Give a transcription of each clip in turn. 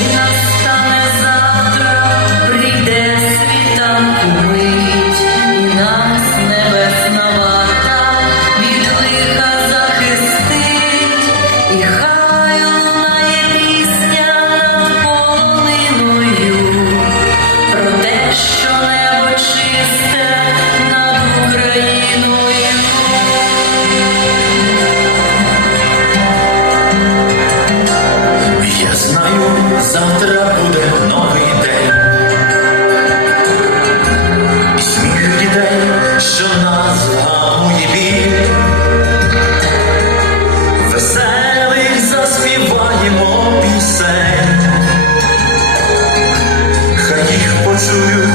Yeah. завтра буде новий день. Сміх дітей, що нас гамує біль. Веселих заспіваємо пісень, хай їх почують.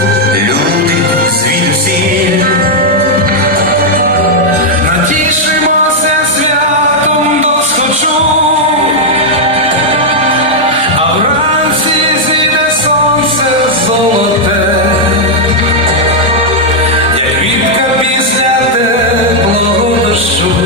输